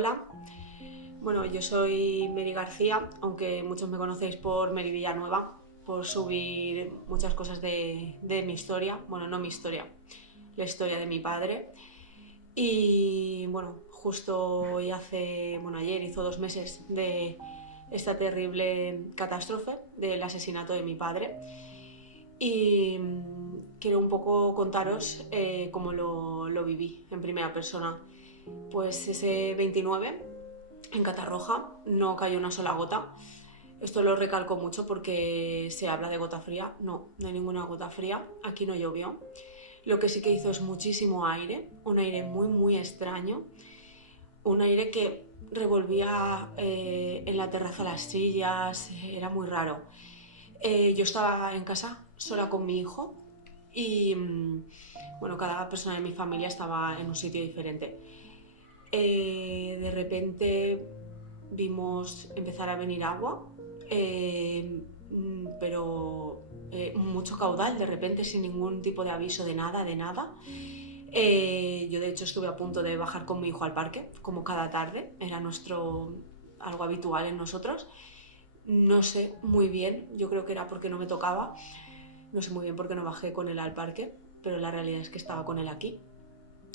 Hola, bueno, yo soy Mary García, aunque muchos me conocéis por Mary Villanueva, por subir muchas cosas de mi historia, bueno, no mi historia, la historia de mi padre. Y bueno, justo hoy ayer hizo 2 meses de esta terrible catástrofe del asesinato de mi padre. Y quiero un poco contaros cómo lo viví en primera persona. Pues ese 29, en Catarroja, no cayó una sola gota. Esto lo recalco mucho porque se habla de gota fría. No hay ninguna gota fría. Aquí no llovió. Lo que sí que hizo es muchísimo aire, un aire muy, muy extraño. Un aire que revolvía en la terraza las sillas, era muy raro. Yo estaba en casa sola con mi hijo y bueno, cada persona de mi familia estaba en un sitio diferente. De repente vimos empezar a venir agua, pero mucho caudal, de repente, sin ningún tipo de aviso de nada. Yo de hecho estuve a punto de bajar con mi hijo al parque, como cada tarde, era algo habitual en nosotros. No sé muy bien, yo creo que era porque no me tocaba, no sé muy bien por qué no bajé con él al parque, pero la realidad es que estaba con él aquí.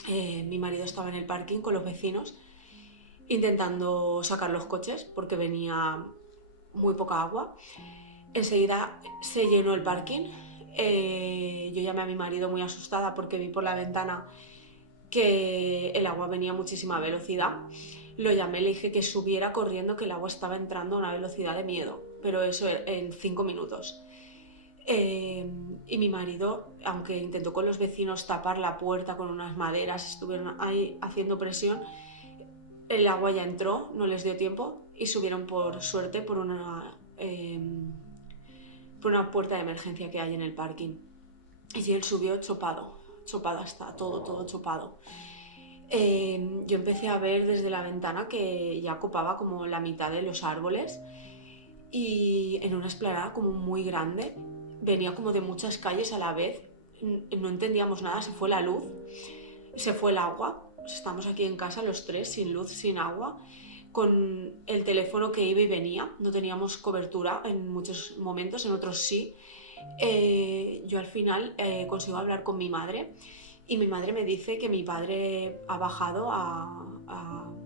Mi marido estaba en el parking con los vecinos intentando sacar los coches porque venía muy poca agua. Enseguida se llenó el parking. Yo llamé a mi marido muy asustada porque vi por la ventana que el agua venía a muchísima velocidad. Lo llamé, le dije que subiera corriendo, que el agua estaba entrando a una velocidad de miedo, pero eso en 5 minutos. Y mi marido, aunque intentó con los vecinos tapar la puerta con unas maderas, estuvieron ahí haciendo presión, el agua ya entró, no les dio tiempo y subieron por suerte por una puerta de emergencia que hay en el parking. Y él subió chopado hasta todo chopado. Yo empecé a ver desde la ventana que ya copaba como la mitad de los árboles y en una explanada como muy grande, venía como de muchas calles a la vez, no entendíamos nada, se fue la luz, se fue el agua, estamos aquí en casa los tres sin luz, sin agua, con el teléfono que iba y venía, no teníamos cobertura en muchos momentos, en otros sí. Yo al final consigo hablar con mi madre y mi madre me dice que mi padre ha bajado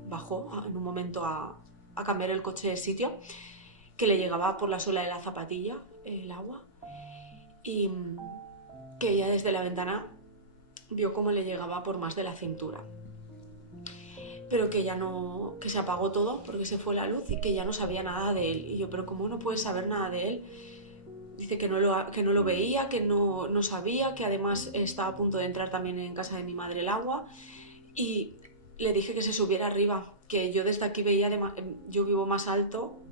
bajó en un momento a cambiar el coche de sitio, que le llegaba por la suela de la zapatilla el agua y que ella desde la ventana vio cómo le llegaba por más de la cintura, pero que ya no, que se apagó todo porque se fue la luz y que ya no sabía nada de él. Y yo, pero ¿cómo no puedes saber nada de él? Dice que no lo veía, que no sabía, que además estaba a punto de entrar también en casa de mi madre el agua. Y le dije que se subiera arriba, que yo desde aquí veía, yo vivo más alto,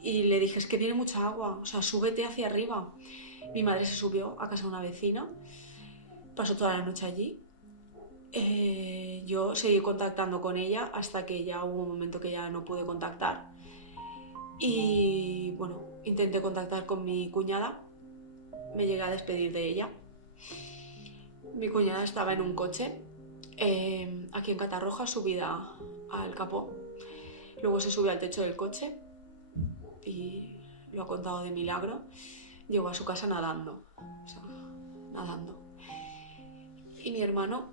y le dije, es que viene mucha agua, o sea, súbete hacia arriba. Mi madre se subió a casa de una vecina, pasó toda la noche allí. Yo seguí contactando con ella hasta que ya hubo un momento que ya no pude contactar. Y bueno, intenté contactar con mi cuñada, me llegué a despedir de ella. Mi cuñada estaba en un coche aquí en Catarroja, subida al capó. Luego se subió al techo del coche y lo ha contado de milagro. Llegó a su casa nadando, o sea, nadando. Y mi hermano,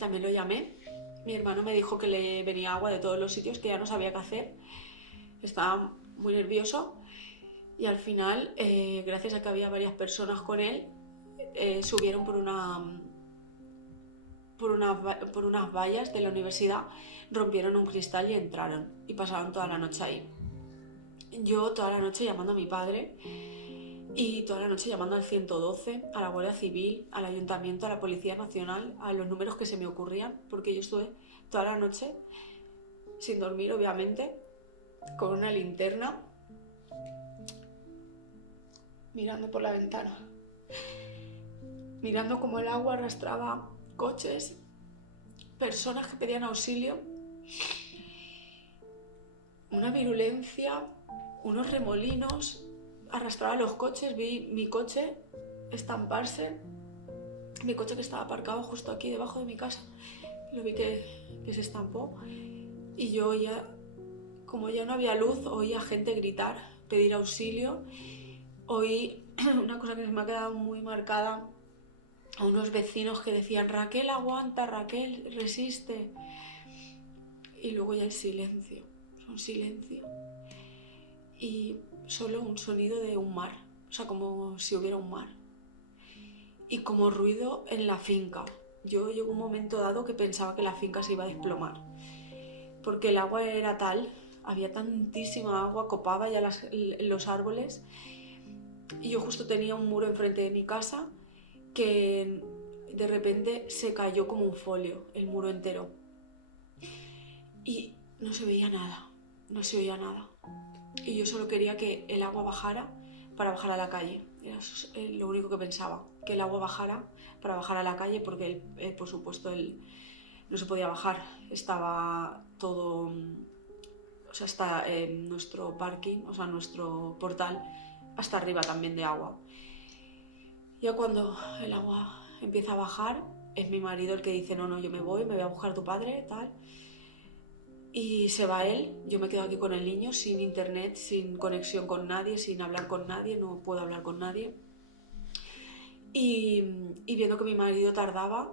también lo llamé. Mi hermano me dijo que le venía agua de todos los sitios, que ya no sabía qué hacer. Estaba muy nervioso y al final, gracias a que había varias personas con él, subieron por unas vallas de la universidad, rompieron un cristal y entraron y pasaron toda la noche ahí. Yo toda la noche llamando a mi padre y toda la noche llamando al 112, a la Guardia Civil, al Ayuntamiento, a la Policía Nacional, a los números que se me ocurrían, porque yo estuve toda la noche sin dormir, obviamente, con una linterna, mirando por la ventana, mirando cómo el agua arrastraba coches, personas que pedían auxilio, una virulencia, unos remolinos, arrastraba los coches, vi mi coche estamparse, mi coche que estaba aparcado justo aquí debajo de mi casa, lo vi que se estampó. y yo ya, como ya no había luz, oía gente gritar, pedir auxilio. Oí una cosa que se me ha quedado muy marcada, a unos vecinos que decían: Raquel, aguanta, Raquel, resiste. Y luego ya el silencio, un silencio. Y solo un sonido de un mar, o sea, como si hubiera un mar. Y como ruido en la finca. Yo llegó un momento dado que pensaba que la finca se iba a desplomar, porque el agua era tal, había tantísima agua, copaba ya los árboles, y yo justo tenía un muro enfrente de mi casa que de repente se cayó como un folio, el muro entero. Y no se veía nada, no se oía nada. Y yo solo quería que el agua bajara para bajar a la calle. Era lo único que pensaba, que el agua bajara para bajar a la calle, porque por supuesto no se podía bajar. Estaba todo, o sea, está nuestro parking, o sea, nuestro portal, hasta arriba también de agua. Ya cuando el agua empieza a bajar, es mi marido el que dice: no, yo me voy a buscar a tu padre, tal. Y se va él, yo me quedo aquí con el niño, sin internet, sin conexión con nadie, sin hablar con nadie, no puedo hablar con nadie. Y viendo que mi marido tardaba,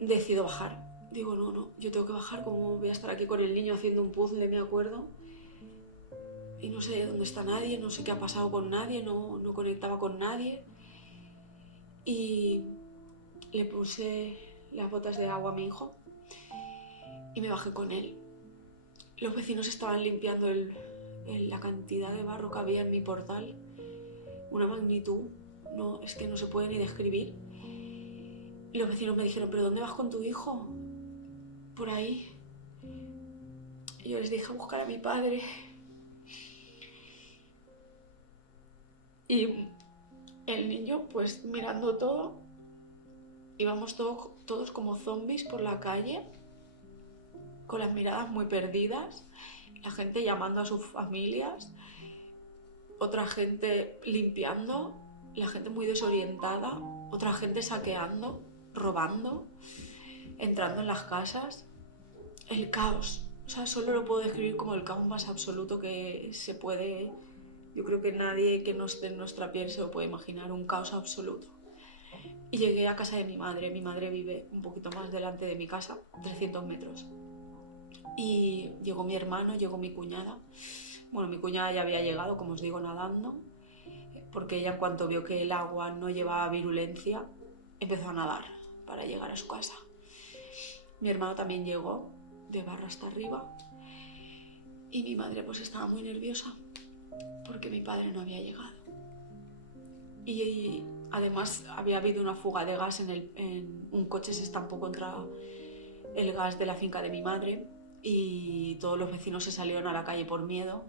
decido bajar. Digo: no, yo tengo que bajar, como voy a estar aquí con el niño haciendo un puzzle, me acuerdo. Y no sé dónde está nadie, no sé qué ha pasado con nadie, no conectaba con nadie. Y le puse las botas de agua a mi hijo y me bajé con él. Los vecinos estaban limpiando la cantidad de barro que había en mi portal, una magnitud, es que no se puede ni describir. Y los vecinos me dijeron: ¿pero dónde vas con tu hijo? Por ahí. Y yo les dije: a buscar a mi padre. Y el niño, pues mirando todo, íbamos todos como zombies por la calle, con las miradas muy perdidas, la gente llamando a sus familias, otra gente limpiando, la gente muy desorientada, otra gente saqueando, robando, entrando en las casas. El caos, o sea, solo lo puedo describir como el caos más absoluto que se puede. Yo creo que nadie que no esté en nuestra piel se lo puede imaginar, un caos absoluto. Y llegué a casa de mi madre vive un poquito más delante de mi casa, 300 metros. Y llegó mi hermano, llegó mi cuñada. Bueno, mi cuñada ya había llegado, como os digo, nadando, porque ella, en cuanto vio que el agua no llevaba virulencia, empezó a nadar para llegar a su casa. Mi hermano también llegó, de barro hasta arriba, y mi madre pues estaba muy nerviosa porque mi padre no había llegado. Y además había habido una fuga de gas en un coche, se estampó contra el gas de la finca de mi madre, y todos los vecinos se salieron a la calle por miedo.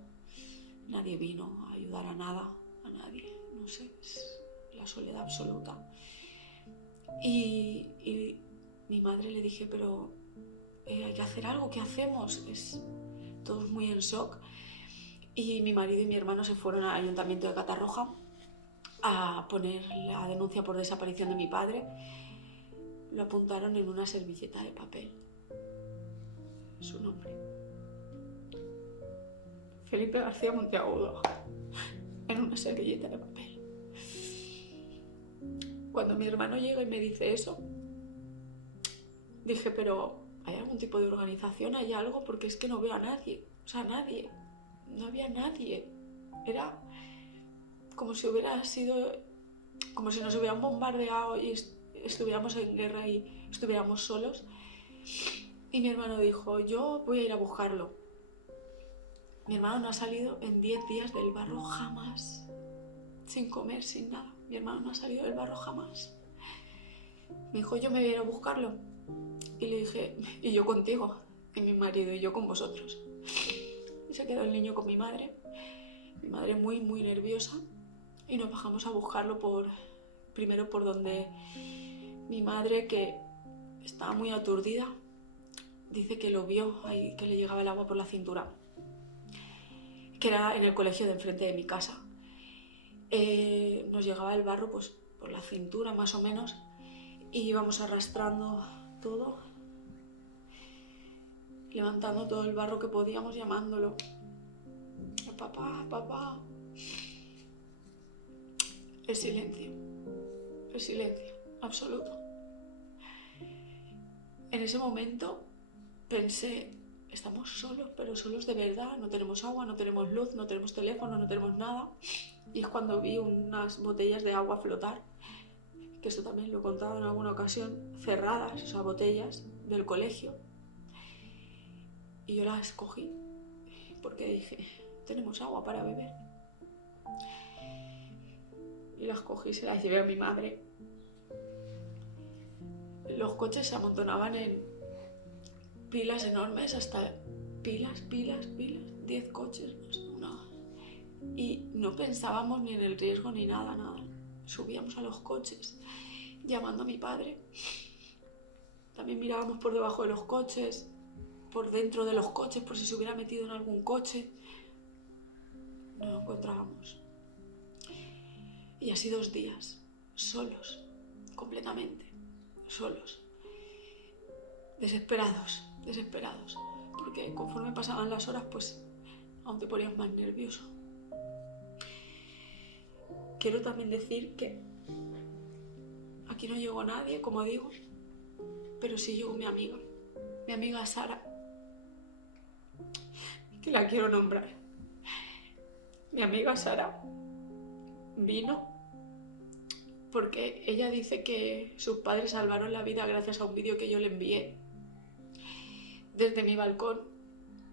Nadie vino a ayudar a nadie, no sé, es la soledad absoluta. Y mi madre le dije: pero hay que hacer algo, ¿qué hacemos? Todos muy en shock. Y mi marido y mi hermano se fueron al ayuntamiento de Catarroja a poner la denuncia por desaparición de mi padre. Lo apuntaron en una servilleta de papel, su nombre: Felipe García Monteagudo, en una servilleta de papel. Cuando mi hermano llega y me dice eso, dije: pero ¿hay algún tipo de organización? ¿Hay algo? Porque es que no veo a nadie, o sea, nadie, no había nadie. Era como si hubiera sido, como si nos hubieran bombardeado y estuviéramos en guerra y estuviéramos solos. Y mi hermano dijo: yo voy a ir a buscarlo. Mi hermano no ha salido en 10 días del barro jamás, sin comer, sin nada. Mi hermano no ha salido del barro jamás. Me dijo: yo me voy a ir a buscarlo. Y le dije: y yo contigo, y mi marido y yo con vosotros. Y se quedó el niño con mi madre muy, muy nerviosa, y nos bajamos a buscarlo primero por donde mi madre, que estaba muy aturdida, dice que lo vio ahí, que le llegaba el agua por la cintura, que era en el colegio de enfrente de mi casa. Nos llegaba el barro pues por la cintura más o menos, y íbamos arrastrando todo. levantando todo el barro que podíamos, llamándolo. Papá, papá. El silencio absoluto. En ese momento pensé, estamos solos, pero solos de verdad, no tenemos agua, no tenemos luz, no tenemos teléfono, no tenemos nada. Y es cuando vi unas botellas de agua flotar, que esto también lo he contado en alguna ocasión, cerradas, esas botellas del colegio. Y yo las cogí, porque dije, tenemos agua para beber. Y las cogí y se las llevé a mi madre. Los coches se amontonaban en pilas enormes, hasta pilas, 10 coches, no sé, una. Y no pensábamos ni en el riesgo ni nada. Subíamos a los coches, llamando a mi padre. También mirábamos por debajo de los coches, por dentro de los coches, por si se hubiera metido en algún coche. No lo encontrábamos. Y así 2 días, solos, completamente, solos. Desesperados, porque conforme pasaban las horas, pues aún te ponías más nervioso. Quiero también decir que aquí no llegó nadie, como digo, pero sí llegó mi amiga Sara, que la quiero nombrar. Mi amiga Sara vino porque ella dice que sus padres salvaron la vida gracias a un vídeo que yo le envié. Desde mi balcón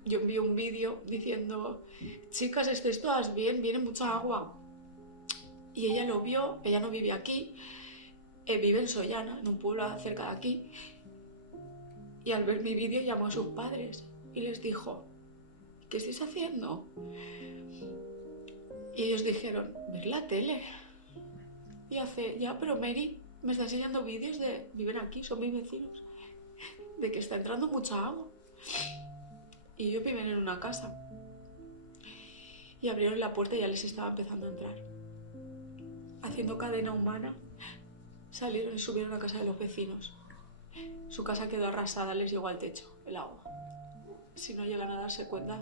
yo envié un vídeo diciendo, chicas, ¿estáis todas bien? Viene mucha agua. Y ella lo vio, ella no vive aquí, vive en Sollana, en un pueblo cerca de aquí. Y al ver mi vídeo llamó a sus padres y les dijo, ¿qué estáis haciendo? Y ellos dijeron, ver la tele. Y hace, ya, pero Mary, me está enseñando vídeos de, viven aquí, son mis vecinos, de que está entrando mucha agua. Y ellos viven en una casa. Y abrieron la puerta y ya les estaba empezando a entrar. Haciendo cadena humana, salieron y subieron a casa de los vecinos. Su casa quedó arrasada, les llegó al techo el agua. Si no llegan a darse cuenta,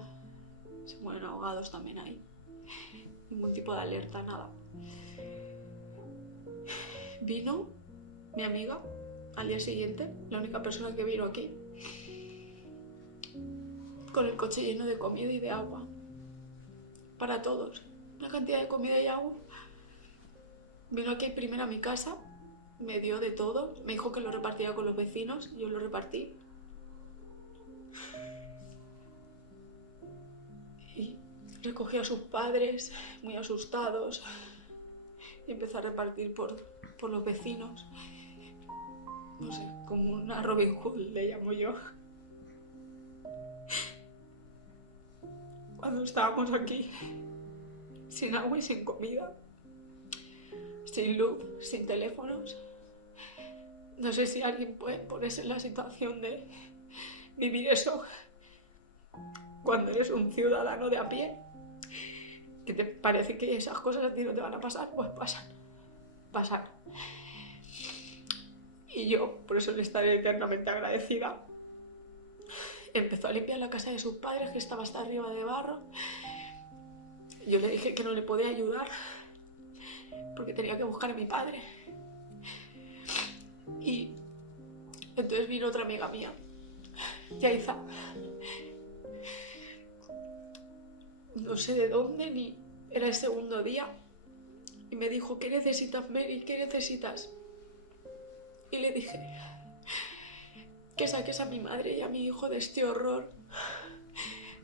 se mueren ahogados también ahí. Ningún tipo de alerta, nada. Vino mi amiga al día siguiente, la única persona que vino aquí, con el coche lleno de comida y de agua. Para todos. Una cantidad de comida y agua. Vino aquí primero a mi casa, me dio de todo, me dijo que lo repartía con los vecinos, yo lo repartí. Y recogió a sus padres, muy asustados, y empezó a repartir por los vecinos. No sé, como una Robin Hood le llamo yo. Cuando estábamos aquí, sin agua y sin comida, sin luz, sin teléfonos. No sé si alguien puede ponerse en la situación de vivir eso cuando eres un ciudadano de a pie, que te parece que esas cosas a ti no te van a pasar, pues pasan. Y yo, por eso le estaré eternamente agradecida. Empezó a limpiar la casa de sus padres, que estaba hasta arriba de barro. Yo le dije que no le podía ayudar porque tenía que buscar a mi padre. Y entonces vino otra amiga mía, Yaiza. No sé de dónde, ni era el segundo día. Y me dijo, ¿qué necesitas, Mary? ¿Qué necesitas? Y le dije que saques a mi madre y a mi hijo de este horror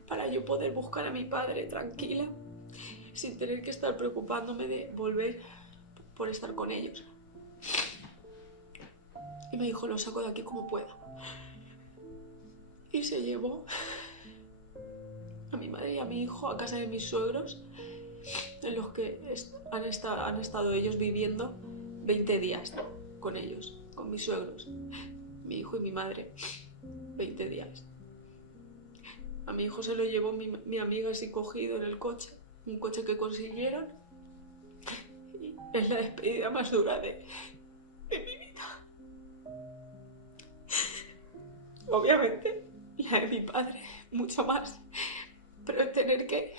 para yo poder buscar a mi padre tranquila, sin tener que estar preocupándome de volver por estar con ellos. Y me dijo, lo saco de aquí como pueda. Y se llevó a mi madre y a mi hijo a casa de mis suegros, en los que han estado ellos viviendo 20 días con ellos, con mis suegros, mi hijo y mi madre, 20 días. A mi hijo se lo llevó mi amiga así cogido en el coche, un coche que consiguieron. Y es la despedida más dura de mi vida. Obviamente, la de mi padre, mucho más. Pero el tener que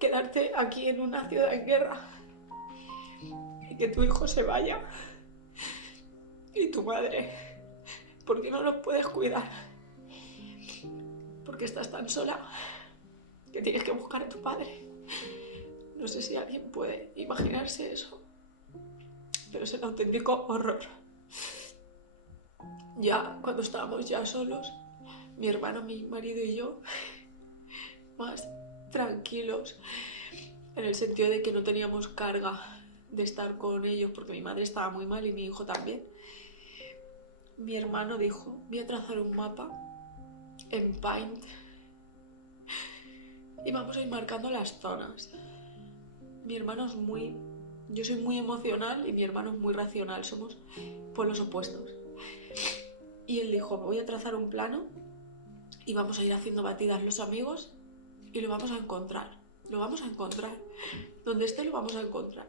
quedarte aquí en una ciudad en guerra y que tu hijo se vaya y tu madre, ¿por qué no los puedes cuidar? Porque estás tan sola que tienes que buscar a tu padre. No sé si alguien puede imaginarse eso, pero es un auténtico horror. Ya cuando estábamos ya solos, mi hermano, mi marido y yo, más tranquilos, en el sentido de que no teníamos carga de estar con ellos porque mi madre estaba muy mal y mi hijo también. Mi hermano dijo, voy a trazar un mapa en Paint y vamos a ir marcando las zonas. Mi hermano es yo soy muy emocional y mi hermano es muy racional, somos polos opuestos. Y él dijo, voy a trazar un plano y vamos a ir haciendo batidas los amigos y lo vamos a encontrar. Lo vamos a encontrar. Donde esté lo vamos a encontrar.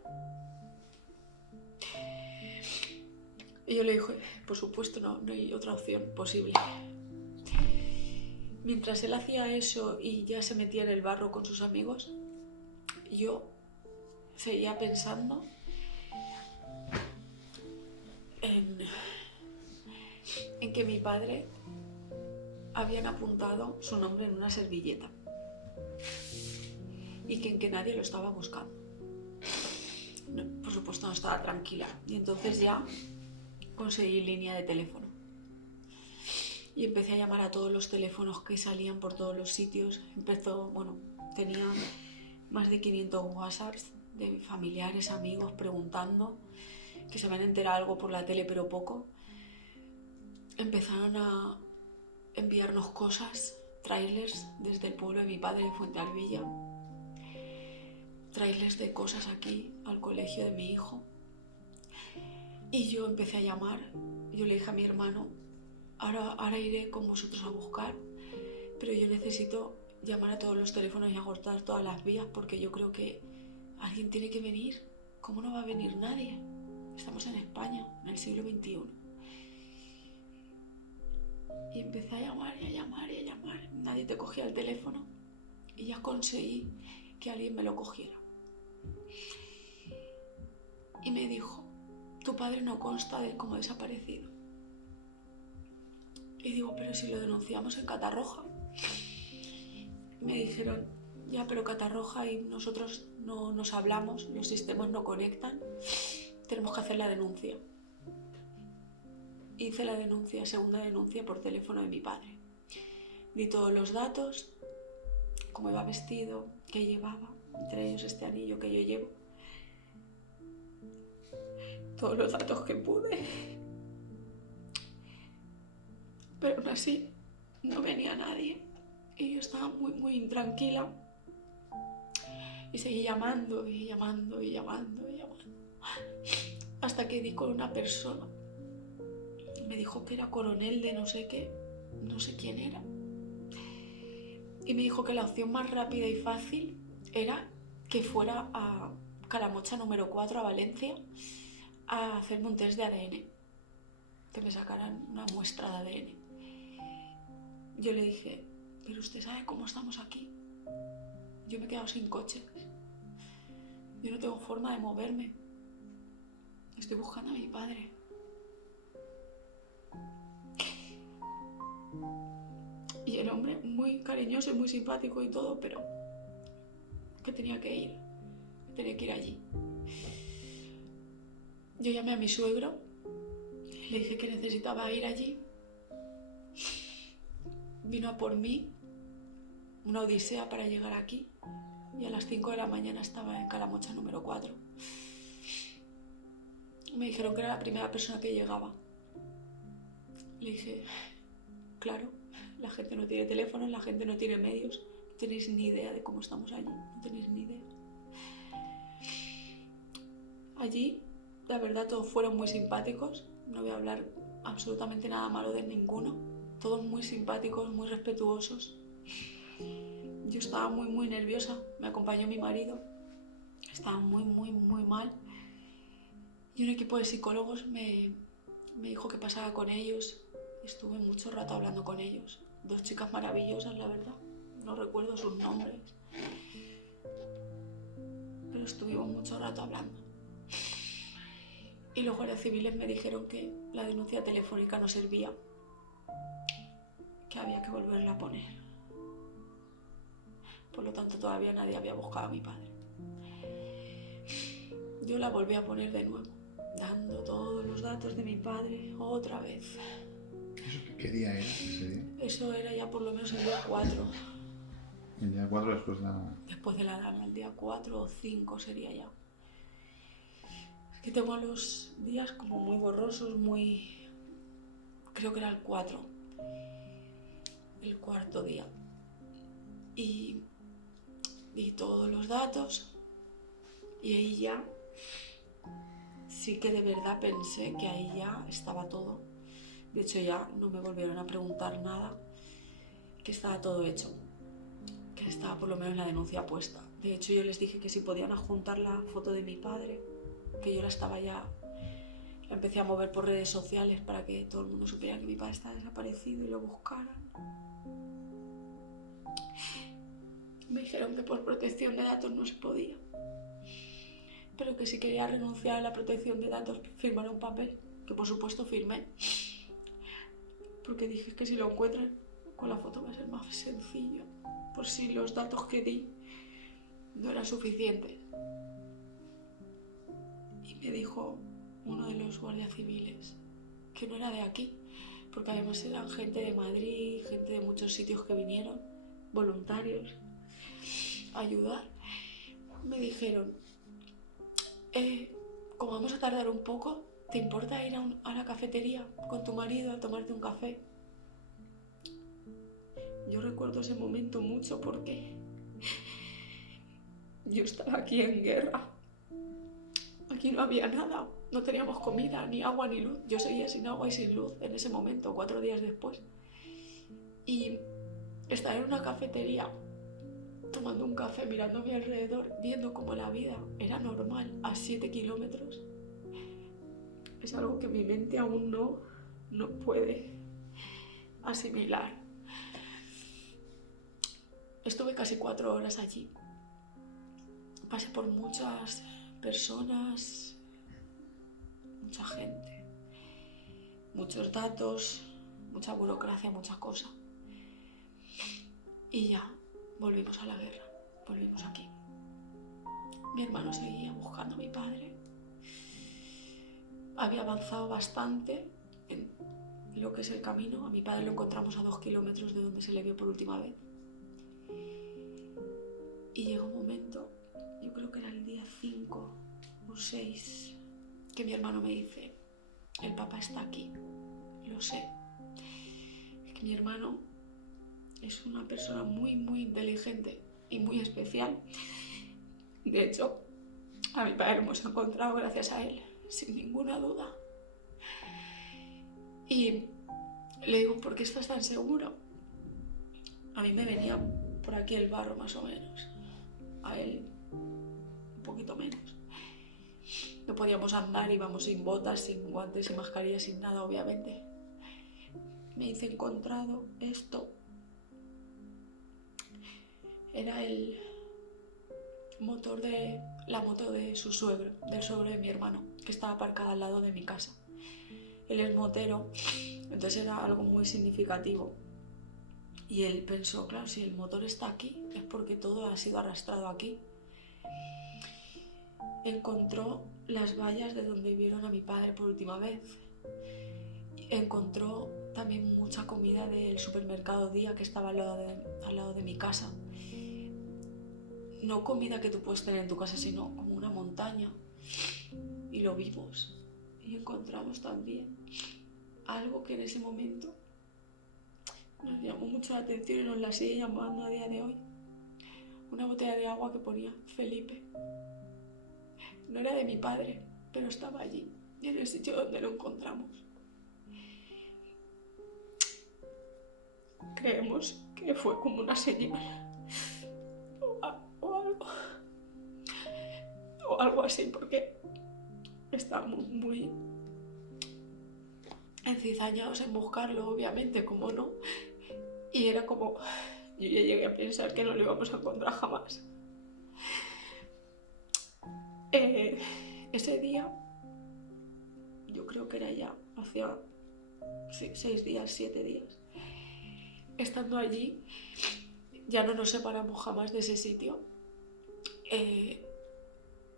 Y yo le dije, por supuesto no hay otra opción posible. Mientras él hacía eso y ya se metía en el barro con sus amigos, yo seguía pensando en que mi padre habían apuntado su nombre en una servilleta y que en que nadie lo estaba buscando. No, por supuesto no estaba tranquila y entonces ya conseguí línea de teléfono y empecé a llamar a todos los teléfonos que salían por todos los sitios. Tenía más de 500 WhatsApps de familiares, amigos preguntando, que se habían enterado algo por la tele pero poco. Empezaron a enviarnos cosas, trailers desde el pueblo de mi padre, de Fuentealbilla, trailers de cosas aquí al colegio de mi hijo. Y yo empecé a llamar, yo le dije a mi hermano, ahora iré con vosotros a buscar, pero yo necesito llamar a todos los teléfonos y agotar todas las vías porque yo creo que alguien tiene que venir. ¿Cómo no va a venir nadie? Estamos en España, en el siglo XXI. Y empecé a llamar y a llamar y a llamar. Nadie te cogía el teléfono y ya conseguí que alguien me lo cogiera. Y me dijo, tu padre no consta de él como desaparecido. Y digo, pero si lo denunciamos en Catarroja. Me dijeron, ya, pero Catarroja y nosotros no nos hablamos, los sistemas no conectan, tenemos que hacer la denuncia. Hice la denuncia, segunda denuncia por teléfono de mi padre. Di todos los datos, cómo iba vestido, qué llevaba, entre ellos este anillo que yo llevo. Todos los datos que pude. Pero aún así no venía nadie y yo estaba muy intranquila y seguí llamando y llamando y llamando y llamando hasta que di con una persona. Me dijo que era coronel de no sé qué, no sé quién era, y me dijo que la opción más rápida y fácil era que fuera a Calamocha número 4 a Valencia a hacerme un test de ADN, que me sacaran una muestra de ADN. Yo le dije, pero usted sabe cómo estamos aquí. Yo me he quedado sin coche. Yo no tengo forma de moverme. Estoy buscando a mi padre. Y el hombre, muy cariñoso y muy simpático y todo, pero que tenía que ir allí. Yo llamé a mi suegro, le dije que necesitaba ir allí. Vino a por mí, una odisea para llegar aquí, y a las 5 de la mañana estaba en Calamocha número 4. Me dijeron que era la primera persona que llegaba. Le dije, claro, la gente no tiene teléfono, la gente no tiene medios, no tenéis ni idea de cómo estamos allí, no tenéis ni idea. Allí, la verdad, todos fueron muy simpáticos, no voy a hablar absolutamente nada malo de ninguno, todos muy simpáticos, muy respetuosos. Yo estaba muy nerviosa, me acompañó mi marido, estaba muy mal, y un equipo de psicólogos me dijo que pasara con ellos. Estuve mucho rato hablando con ellos, 2 chicas maravillosas, la verdad. No recuerdo sus nombres. Pero estuvimos mucho rato hablando. Y los guardias civiles me dijeron que la denuncia telefónica no servía, que había que volverla a poner. Por lo tanto, todavía nadie había buscado a mi padre. Yo la volví a poner de nuevo, dando todos los datos de mi padre otra vez. ¿Eso qué día era ese día? Eso era ya por lo menos el día 4. El día 4 Después de la alarma, el día 4 o 5 sería ya. Es que tengo los días como muy borrosos, creo que era el 4. El cuarto día. Y di todos los datos. Y ahí ya sí que de verdad pensé que ahí ya estaba todo. De hecho ya no me volvieron a preguntar nada, que estaba todo hecho, que estaba por lo menos la denuncia puesta. De hecho yo les dije que si podían adjuntar la foto de mi padre, que yo la empecé a mover por redes sociales para que todo el mundo supiera que mi padre estaba desaparecido y lo buscaran. Me dijeron que por protección de datos no se podía, pero que si quería renunciar a la protección de datos firmara un papel, que por supuesto firmé, porque dije que si lo encuentran con la foto va a ser más sencillo, por si los datos que di no eran suficientes. Y me dijo uno de los guardias civiles que no era de aquí, porque además eran gente de Madrid, gente de muchos sitios que vinieron, voluntarios, a ayudar. Me dijeron, como vamos a tardar un poco, ¿te importa ir a la cafetería con tu marido a tomarte un café? Yo recuerdo ese momento mucho porque yo estaba aquí en guerra. Aquí no había nada, no teníamos comida, ni agua, ni luz. Yo seguía sin agua y sin luz en ese momento, 4 días después. Y estar en una cafetería tomando un café, mirando a mi alrededor, viendo cómo la vida era normal a 7 kilómetros, es algo que mi mente aún no puede asimilar. Estuve casi 4 horas allí. Pasé por muchas personas, mucha gente, muchos datos, mucha burocracia, mucha cosa. Y ya, volvimos a la guerra, volvimos aquí. Mi hermano seguía buscando a mi padre. Había avanzado bastante en lo que es el camino. A mi padre lo encontramos a 2 kilómetros de donde se le vio por última vez. Y llegó un momento, yo creo que era el día 5 o 6, que mi hermano me dice, el papá está aquí, lo sé. Es que mi hermano es una persona muy, muy inteligente y muy especial. De hecho, a mi padre lo hemos encontrado gracias a él, sin ninguna duda. Y le digo, ¿por qué estás tan seguro? A mí me venía por aquí el barro más o menos, a él un poquito menos. No podíamos andar, íbamos sin botas, sin guantes, sin mascarilla, sin nada, obviamente. Me dice, he encontrado esto. Era la moto de su suegro, del suegro de mi hermano, que estaba aparcada al lado de mi casa. Él es motero, entonces era algo muy significativo. Y él pensó, claro, si el motor está aquí, es porque todo ha sido arrastrado aquí. Encontró las vallas de donde vieron a mi padre por última vez. Encontró también mucha comida del supermercado Día, que estaba al lado de mi casa. No comida que tú puedes tener en tu casa, sino como una montaña. Y lo vimos. Y encontramos también algo que en ese momento nos llamó mucho la atención y nos la sigue llamando a día de hoy. Una botella de agua que ponía Felipe. No era de mi padre, pero estaba allí, y en el sitio donde lo encontramos. Creemos que fue como una señal o algo así, porque estamos muy encizañados en buscarlo, obviamente, como no. Y era como, yo ya llegué a pensar que no lo íbamos a encontrar jamás. Ese día, yo creo que era ya, hacía 6 días, 7 días, estando allí, ya no nos separamos jamás de ese sitio.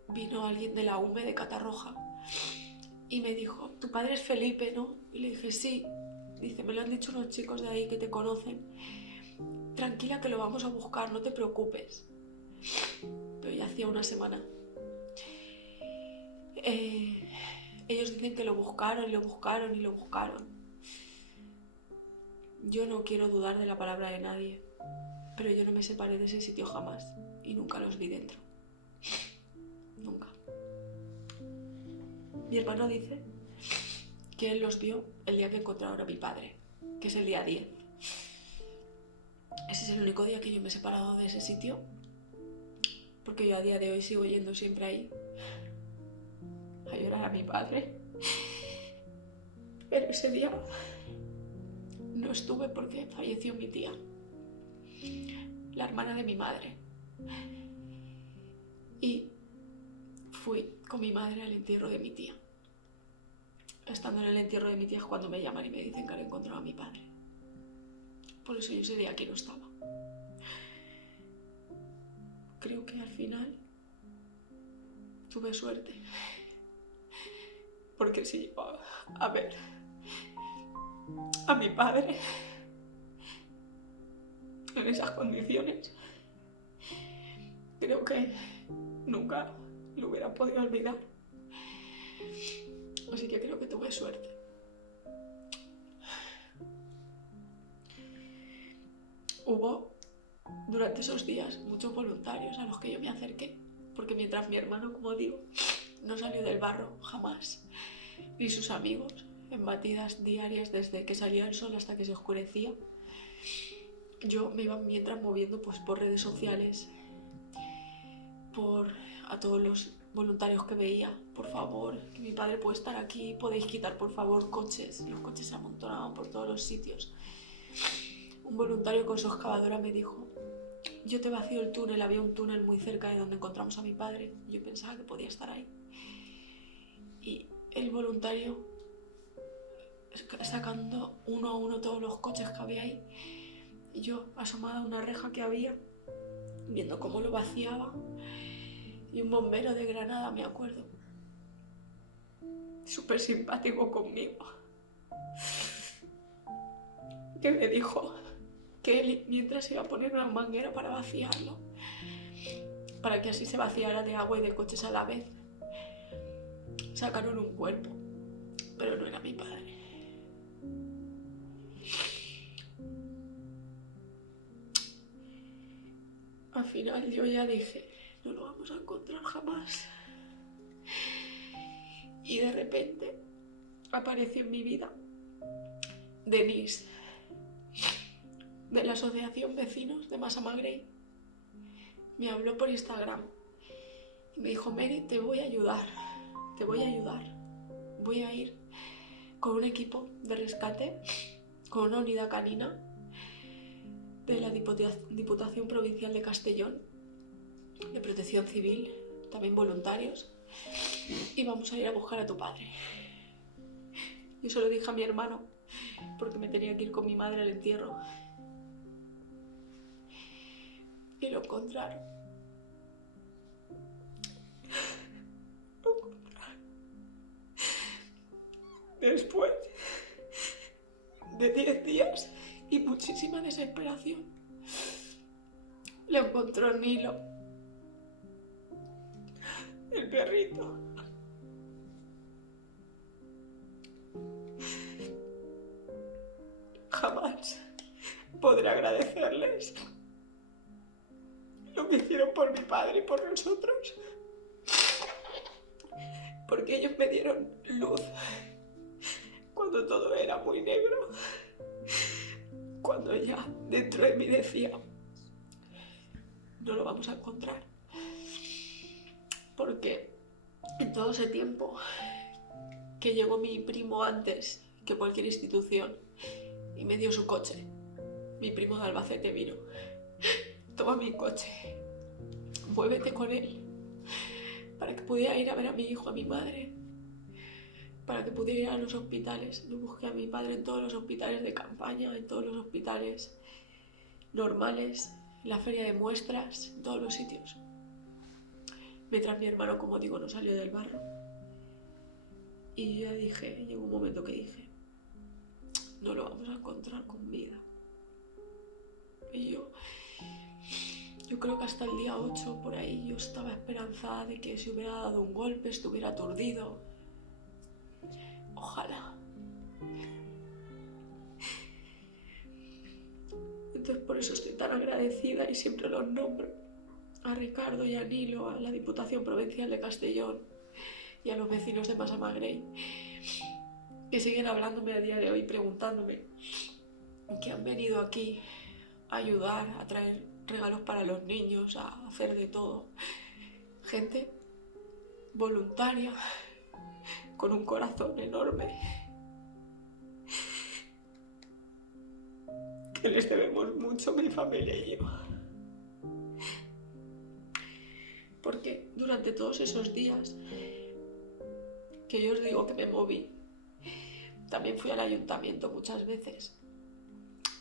Vino alguien de la UME de Catarroja y me dijo, tu padre es Felipe, ¿no? Y le dije, sí. Dice, me lo han dicho unos chicos de ahí que te conocen. Tranquila que lo vamos a buscar, no te preocupes. Pero ya hacía una semana. Ellos dicen que lo buscaron y lo buscaron y lo buscaron. Yo no quiero dudar de la palabra de nadie, pero yo no me separé de ese sitio jamás y nunca los vi dentro. Nunca. Mi hermano dice que él los vio el día que encontraron a mi padre, que es el día 10. Ese es el único día que yo me he separado de ese sitio, porque yo a día de hoy sigo yendo siempre ahí a llorar a mi padre. Pero ese día no estuve porque falleció mi tía, la hermana de mi madre. Y fui con mi madre al entierro de mi tía. Estando en el entierro de mi tía es cuando me llaman y me dicen que han encontrado a mi padre. Por eso yo ese día aquí no estaba. Creo que al final tuve suerte. Porque si llego a ver a mi padre en esas condiciones, creo que nunca lo hubiera podido olvidar. Así que creo que tuve suerte. Hubo durante esos días muchos voluntarios a los que yo me acerqué, porque mientras mi hermano, como digo, no salió del barro jamás, ni sus amigos, en batidas diarias desde que salía el sol hasta que se oscurecía, yo me iba mientras moviendo pues por redes sociales, a todos los voluntarios que veía, por favor, que mi padre puede estar aquí, podéis quitar por favor coches. Los coches se amontonaban por todos los sitios. Un voluntario con su excavadora me dijo, yo te vacío el túnel, había un túnel muy cerca de donde encontramos a mi padre. Yo pensaba que podía estar ahí. Y el voluntario, sacando uno a uno todos los coches que había ahí, y yo asomada a una reja que había, viendo cómo lo vaciaba, y un bombero de Granada, me acuerdo, súper simpático conmigo, que me dijo que él mientras iba a poner una manguera para vaciarlo, para que así se vaciara de agua y de coches a la vez. Sacaron un cuerpo, pero no era mi padre. Al final yo ya dije, no lo vamos a encontrar jamás. Y de repente apareció en mi vida Denise, de la Asociación Vecinos de Massamagrey. Me habló por Instagram y me dijo, Mary, te voy a ayudar. Voy a ir con un equipo de rescate, con una unidad canina de la Diputación Provincial de Castellón, de Protección Civil, también voluntarios, y vamos a ir a buscar a tu padre. Yo se lo dije a mi hermano porque me tenía que ir con mi madre al entierro. Y lo encontraron. Después de 10 días y muchísima desesperación, lo encontró Nilo, el perrito. Jamás podré agradecerles lo que hicieron por mi padre y por nosotros, porque ellos me dieron luz cuando todo era muy negro, cuando ya dentro de mí decía, no lo vamos a encontrar, porque en todo ese tiempo que llegó mi primo antes que cualquier institución y me dio su coche mi primo de Albacete vino. Toma mi coche, muévete con él, para que pudiera ir a ver a mi hijo, a mi madre, para que pudiera ir a los hospitales. Yo busqué a mi padre en todos los hospitales de campaña, en todos los hospitales normales, en la feria de muestras, en todos los sitios. Mientras mi hermano, como digo, no salió del barro. Y yo ya dije, llegó un momento que dije, no lo vamos a encontrar con vida. Y yo creo que hasta el día 8, por ahí, yo estaba esperanzada de que se hubiera dado un golpe, estuviera aturdido. Ojalá. Entonces por eso estoy tan agradecida y siempre los nombro. A Ricardo y a Nilo, a la Diputación Provincial de Castellón y a los vecinos de Massamagrell, que siguen hablándome a día de hoy, preguntándome, que han venido aquí a ayudar, a traer regalos para los niños, a hacer de todo. Gente voluntaria, con un corazón enorme, que les debemos mucho, mi familia y yo. Porque durante todos esos días que yo os digo que me moví, también fui al ayuntamiento muchas veces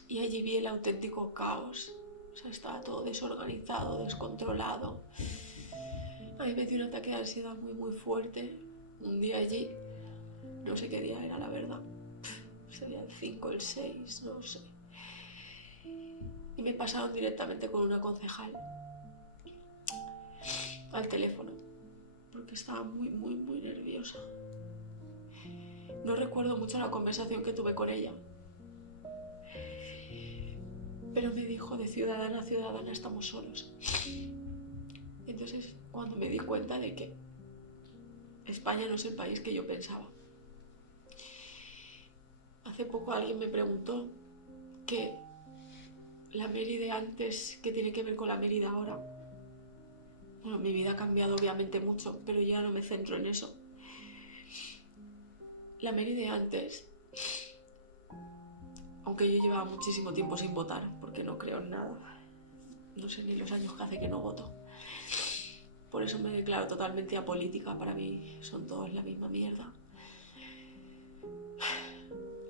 y allí vi el auténtico caos. O sea, estaba todo desorganizado, descontrolado. A mí me dio un ataque de ansiedad muy fuerte. Un día allí, no sé qué día era, la verdad. Sería el 5, el 6, no sé. Y me pasaron directamente con una concejal al teléfono, porque estaba muy nerviosa. No recuerdo mucho la conversación que tuve con ella, pero me dijo, de ciudadana a ciudadana estamos solos. Entonces, cuando me di cuenta de que España no es el país que yo pensaba. Hace poco alguien me preguntó que la Mary de antes, ¿qué tiene que ver con la Mary de ahora? Bueno, mi vida ha cambiado obviamente mucho, pero ya no me centro en eso. La Mary de antes, aunque yo llevaba muchísimo tiempo sin votar, porque no creo en nada, no sé ni los años que hace que no voto. Por eso me declaro totalmente apolítica, para mí son todos la misma mierda.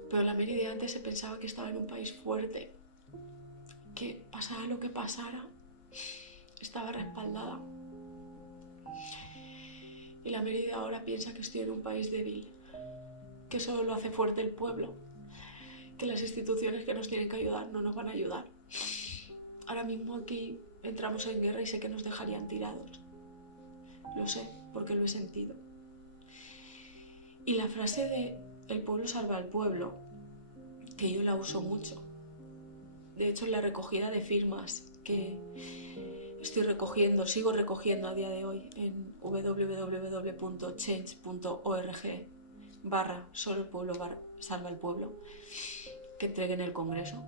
Pero la Mary de antes se pensaba que estaba en un país fuerte, que pasara lo que pasara, estaba respaldada. Y la Mary de ahora piensa que estoy en un país débil, que solo lo hace fuerte el pueblo, que las instituciones que nos tienen que ayudar no nos van a ayudar. Ahora mismo aquí entramos en guerra y sé que nos dejarían tirados. Lo sé, porque lo he sentido. Y la frase de "el pueblo salva al pueblo", que yo la uso mucho. De hecho, en la recogida de firmas que estoy recogiendo, sigo recogiendo a día de hoy en www.change.org/solo el pueblo salva al pueblo, que entregué en el Congreso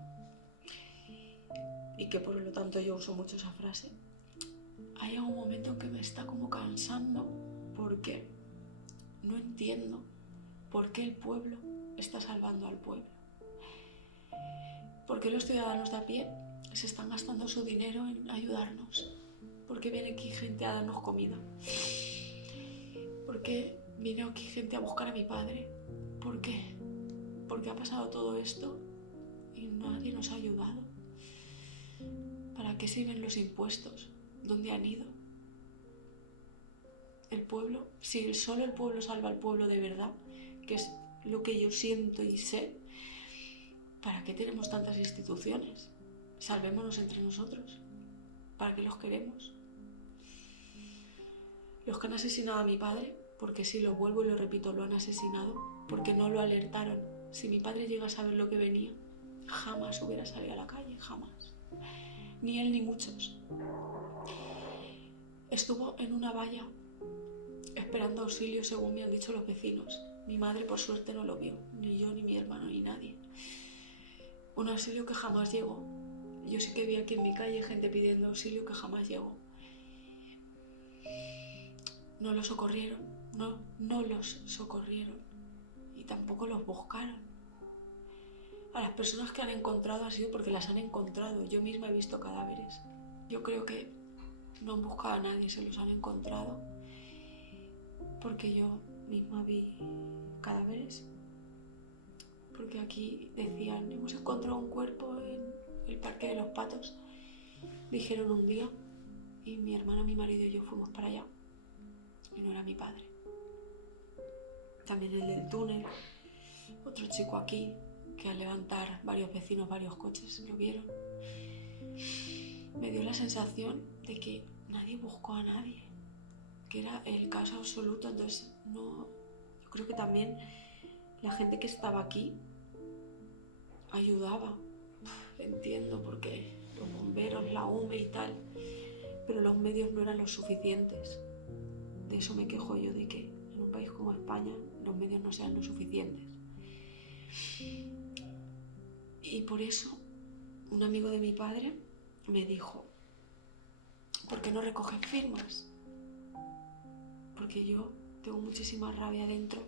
y que por lo tanto yo uso mucho esa frase. Hay un momento en que me está como cansando porque no entiendo por qué el pueblo está salvando al pueblo. ¿Por qué los ciudadanos de a pie se están gastando su dinero en ayudarnos? ¿Por qué viene aquí gente a darnos comida? ¿Por qué viene aquí gente a buscar a mi padre? ¿Por qué? ¿Por qué ha pasado todo esto y nadie nos ha ayudado? ¿Para qué sirven los impuestos? ¿Dónde han ido? El pueblo, si solo el pueblo salva al pueblo de verdad, que es lo que yo siento y sé, ¿para qué tenemos tantas instituciones? Salvémonos entre nosotros. ¿Para qué los queremos? Los que han asesinado a mi padre, porque sí, lo vuelvo y lo repito, lo han asesinado, porque no lo alertaron. Si mi padre llega a saber lo que venía, jamás hubiera salido a la calle, jamás. Ni él ni muchos. Estuvo en una valla esperando auxilio, según me han dicho los vecinos. Mi madre, por suerte, no lo vio, ni yo, ni mi hermano, ni nadie. Un auxilio que jamás llegó. Yo sí que vi aquí en mi calle gente pidiendo auxilio que jamás llegó. No los socorrieron, no los socorrieron y tampoco los buscaron. a las personas que han encontrado ha sido porque las han encontrado. Yo misma he visto cadáveres. Yo creo que no han buscado a nadie, se los han encontrado. Porque yo misma vi cadáveres. Porque aquí decían, hemos encontrado un cuerpo en el Parque de los Patos. Dijeron un día y mi hermana, mi marido y yo fuimos para allá. Y no era mi padre. También el del túnel. Otro chico aquí, que al levantar varios vecinos, varios coches, lo vieron. Me dio la sensación de que nadie buscó a nadie, que era el caso absoluto. Entonces, no, yo creo que también la gente que estaba aquí ayudaba. Entiendo, porque los bomberos, la UME y tal, pero los medios no eran los suficientes. De eso me quejo yo, de que en un país como España los medios no sean lo suficientes. Y por eso un amigo de mi padre me dijo, ¿por qué no recoges firmas? Porque yo tengo muchísima rabia dentro,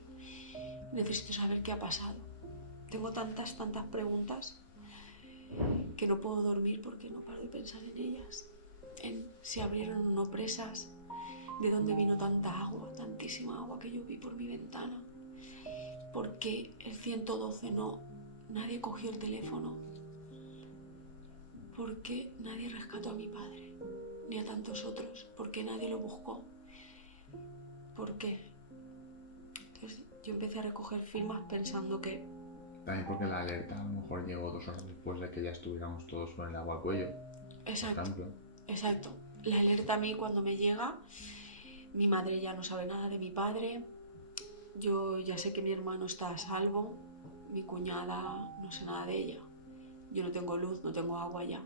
necesito saber qué ha pasado. Tengo tantas preguntas que no puedo dormir porque no paro de pensar en ellas, en si abrieron o no presas, de dónde vino tanta agua, tantísima agua que yo vi por mi ventana, por qué el 112 nadie cogió el teléfono, por qué nadie rescató a mi padre, ni a tantos otros, por qué nadie lo buscó, por qué. Entonces yo empecé a recoger firmas pensando que... También porque la alerta a lo mejor llegó 2 horas después de que ya estuviéramos todos con el agua al cuello. Exacto, exacto. La alerta a mí cuando me llega, mi madre ya no sabe nada de mi padre, yo ya sé que mi hermano está a salvo, mi cuñada no sé nada de ella, yo no tengo luz, no tengo agua ya.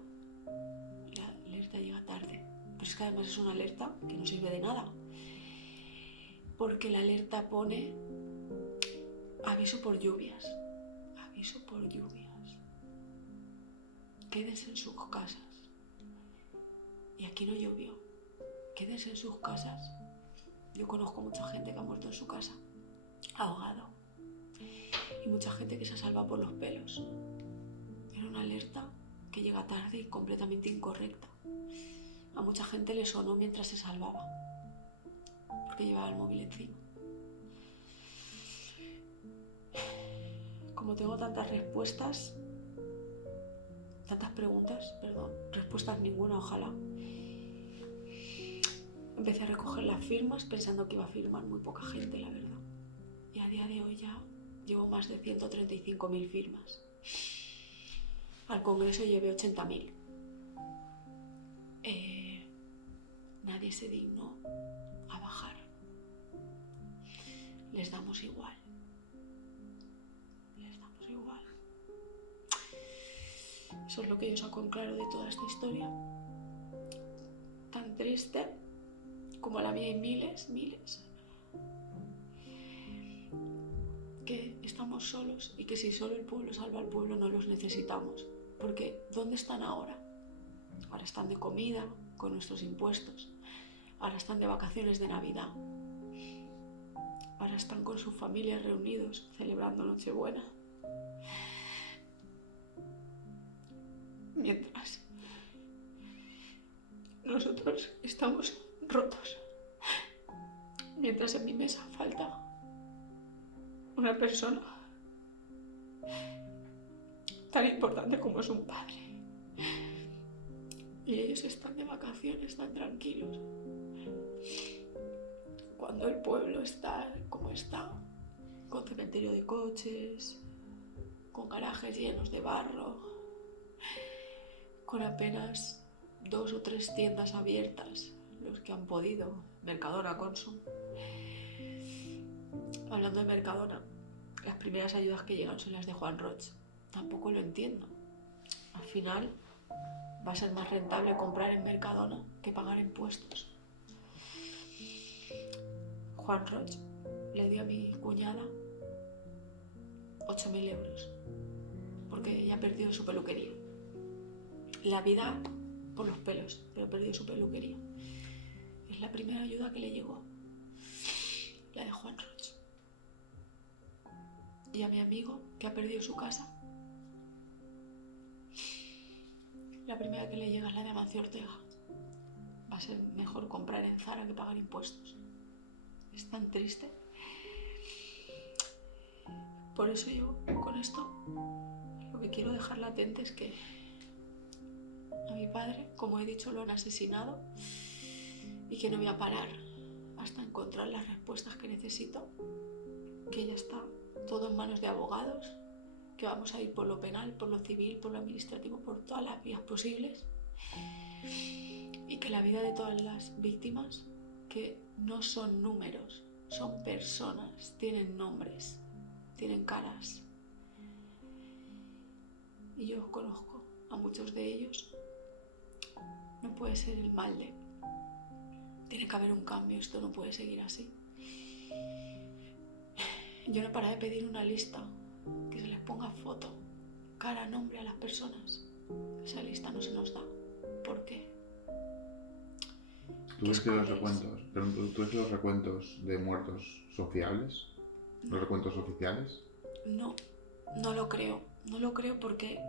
La alerta llega tarde, pero es que además es una alerta que no sirve de nada, porque la alerta pone aviso por lluvias, aviso por lluvias, quédense en sus casas. Y aquí no llovió, quédense en sus casas. Yo conozco mucha gente que ha muerto en su casa, ahogado, y mucha gente que se ha salvado por los pelos. Era una alerta que llega tarde y completamente incorrecta. A mucha gente le sonó mientras se salvaba, porque llevaba el móvil encima. Como tengo tantas preguntas, respuestas ninguna, ojalá. Empecé a recoger las firmas pensando que iba a firmar muy poca gente, la verdad. Y a día de hoy ya llevo más de 135.000 firmas. Al Congreso llevé 80.000. Nadie se dignó a bajar. Les damos igual. Les damos igual. Eso es lo que yo saco en claro de toda esta historia. Tan triste como la mía hay miles, que estamos solos y que si solo el pueblo salva al pueblo no los necesitamos. Porque ¿dónde están ahora? Ahora están de comida, con nuestros impuestos. Ahora están de vacaciones de Navidad. Ahora están con sus familias reunidos, celebrando Nochebuena. Mientras nosotros estamos rotos. Mientras en mi mesa falta una persona tan importante como es un padre. Y ellos están de vacaciones tan tranquilos. Cuando el pueblo está como está, con cementerio de coches, con garajes llenos de barro, con apenas 2 o 3 tiendas abiertas, los que han podido, Mercadona, Consum. Hablando de Mercadona, las primeras ayudas que llegan son las de Juan Roig. Tampoco lo entiendo. Al final va a ser más rentable comprar en Mercadona que pagar impuestos. Juan Roig le dio a mi cuñada 8.000 euros porque ella perdió su peluquería. La vida por los pelos, pero perdió su peluquería. Es la primera ayuda que le llegó, la de Juan Roig. Y a mi amigo, que ha perdido su casa, la primera que le llega es la de Amancio Ortega. Va a ser mejor comprar en Zara que pagar impuestos. Es tan triste. Por eso yo, con esto, lo que quiero dejar latente es que a mi padre, como he dicho, lo han asesinado y que no voy a parar hasta encontrar las respuestas que necesito, que ya está todo en manos de abogados, que vamos a ir por lo penal, por lo civil, por lo administrativo, por todas las vías posibles, y que la vida de todas las víctimas, que no son números, son personas, tienen nombres, tienen caras, y yo conozco a muchos de ellos. No puede ser el mal de... Tiene que haber un cambio, esto no puede seguir así. Yo no paré de pedir una lista, que se les ponga foto, cara, nombre a las personas. Esa lista no se nos da. ¿Por qué? ¿Tú ves que los recuentos de muertos son fiables? ¿Los recuentos oficiales? No, no lo creo. No lo creo porque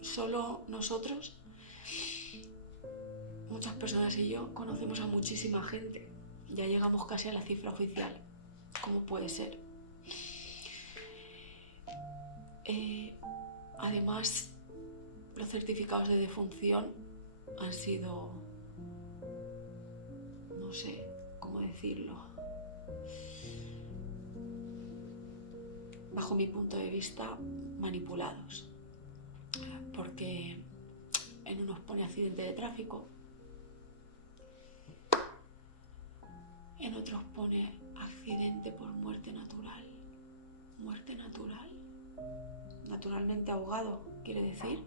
solo nosotros, muchas personas y yo, conocemos a muchísima gente. Ya llegamos casi a la cifra oficial. ¿Cómo puede ser? Además, los certificados de defunción han sido, no sé cómo decirlo, bajo mi punto de vista, manipulados. Porque en unos pone accidente de tráfico, en otros pone accidente por muerte natural. Muerte natural. Naturalmente ahogado, quiere decir.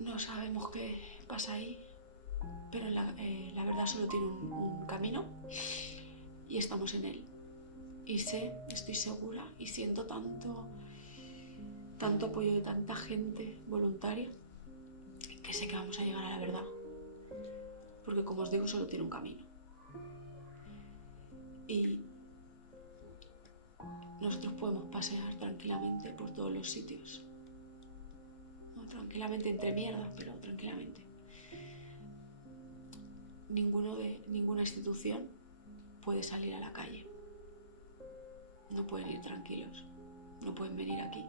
No sabemos qué pasa ahí, pero la verdad solo tiene un camino y estamos en él. Y estoy segura y siento tanto apoyo de tanta gente voluntaria que sé que vamos a llegar a la verdad. Porque como os digo, solo tiene un camino. Y nosotros podemos pasear tranquilamente por todos los sitios. No tranquilamente entre mierdas, pero tranquilamente. Ninguna institución puede salir a la calle. No pueden ir tranquilos. No pueden venir aquí.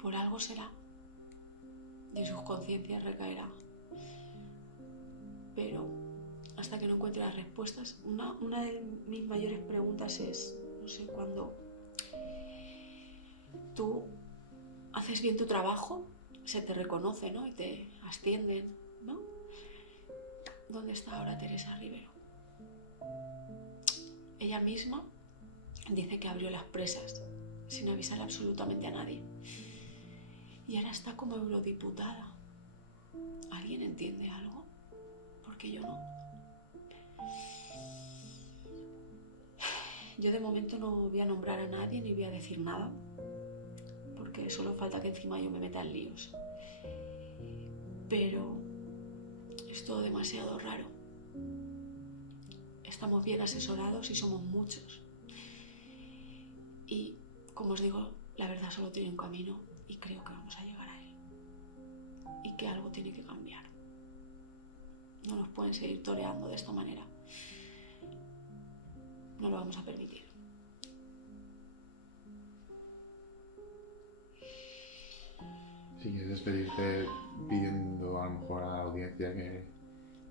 Por algo será. Y en sus conciencias recaerá. Pero hasta que no encuentre las respuestas, una de mis mayores preguntas es, no sé, cuando tú haces bien tu trabajo, se te reconoce, ¿no? Y te ascienden, ¿no? ¿Dónde está ahora Teresa Rivero? Ella misma dice que abrió las presas sin avisar absolutamente a nadie. Y ahora está como eurodiputada. ¿Alguien entiende algo? Porque yo no. Yo de momento no voy a nombrar a nadie ni voy a decir nada, porque solo falta que encima yo me meta en líos. Pero es todo demasiado raro. Estamos bien asesorados y somos muchos. Y, como os digo, la verdad solo tiene un camino y creo que vamos a llegar a él. Y que algo tiene que cambiar. No nos pueden seguir toreando de esta manera. No lo vamos a permitir. Si quieres despedirte pidiendo a lo mejor a la audiencia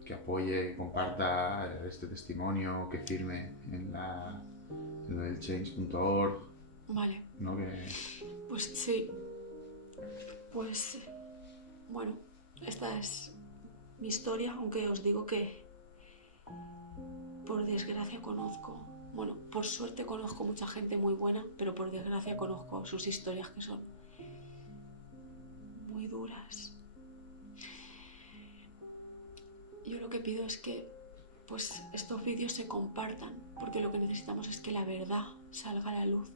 que apoye, comparta este testimonio, que firme en lo del change.org. Vale. ¿No? Pues sí. Pues bueno, esta es mi historia, aunque os digo que por desgracia por suerte conozco mucha gente muy buena, pero por desgracia conozco sus historias que son muy duras. Yo lo que pido es que pues estos vídeos se compartan, porque lo que necesitamos es que la verdad salga a la luz.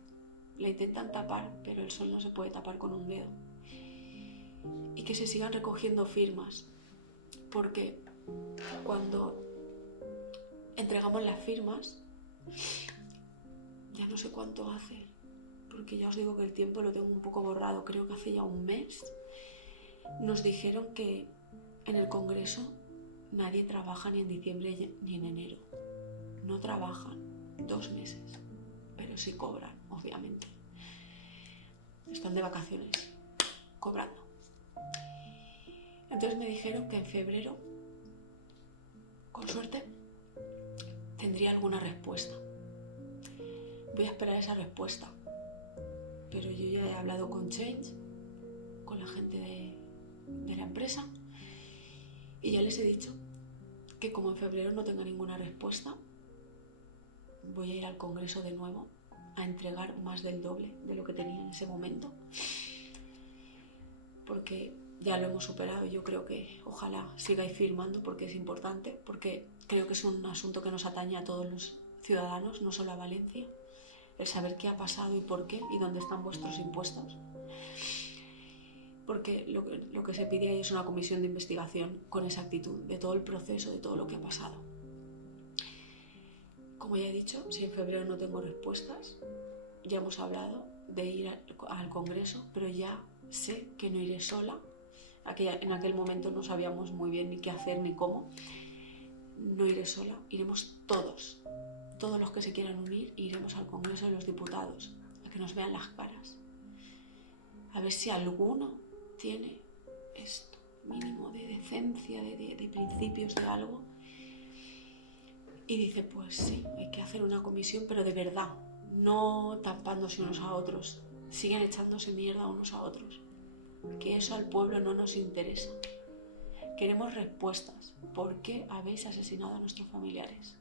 La intentan tapar, pero el sol no se puede tapar con un dedo. Y que se sigan recogiendo firmas, porque cuando entregamos las firmas, ya no sé cuánto hace, porque ya os digo que el tiempo lo tengo un poco borrado, creo que hace ya un mes, nos dijeron que en el Congreso nadie trabaja ni en diciembre ni en enero. No trabajan 2 meses, pero sí cobran, obviamente. Están de vacaciones, cobrando. Entonces me dijeron que en febrero, con suerte, tendría alguna respuesta. Voy a esperar esa respuesta. Pero yo ya he hablado con Change, con la gente de la empresa, y ya les he dicho que como en febrero no tenga ninguna respuesta, voy a ir al Congreso de nuevo a entregar más del doble de lo que tenía en ese momento, porque ya lo hemos superado. Yo creo que ojalá sigáis firmando, porque es importante, porque creo que es un asunto que nos atañe a todos los ciudadanos, no solo a Valencia, el saber qué ha pasado y por qué y dónde están vuestros impuestos. Porque lo que se pide ahí es una comisión de investigación con exactitud de todo el proceso, de todo lo que ha pasado. Como ya he dicho, si en febrero no tengo respuestas, ya hemos hablado de ir al Congreso, pero ya sé que no iré sola. En aquel momento no sabíamos muy bien ni qué hacer ni cómo. No iré sola, iremos todos los que se quieran unir, iremos al Congreso de los Diputados, a que nos vean las caras. A ver si alguno tiene esto mínimo de decencia, de principios, de algo, y dice, pues sí, hay que hacer una comisión, pero de verdad, no tapándose unos a otros, siguen echándose mierda unos a otros, que eso al pueblo no nos interesa. Queremos respuestas. ¿Por qué habéis asesinado a nuestros familiares?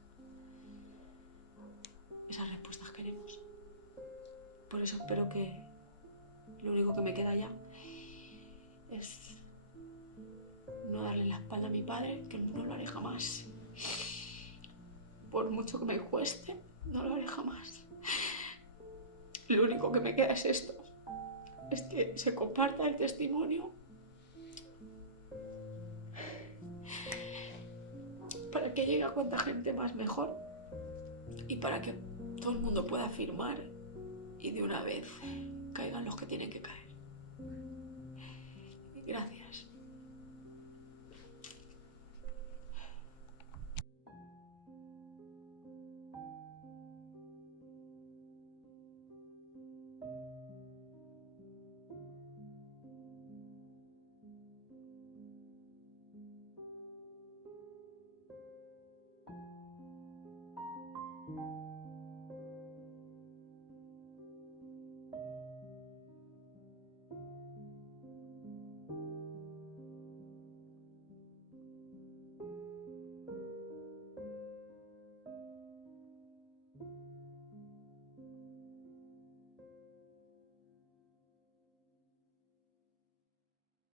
Esas respuestas queremos. Por eso espero que lo único que me queda ya es no darle la espalda a mi padre, que no lo haré jamás. Por mucho que me cueste, no lo haré jamás. Lo único que me queda es esto, es que se comparta el testimonio para que llegue a cuanta gente más mejor y para que todo el mundo pueda firmar y de una vez caigan los que tienen que caer.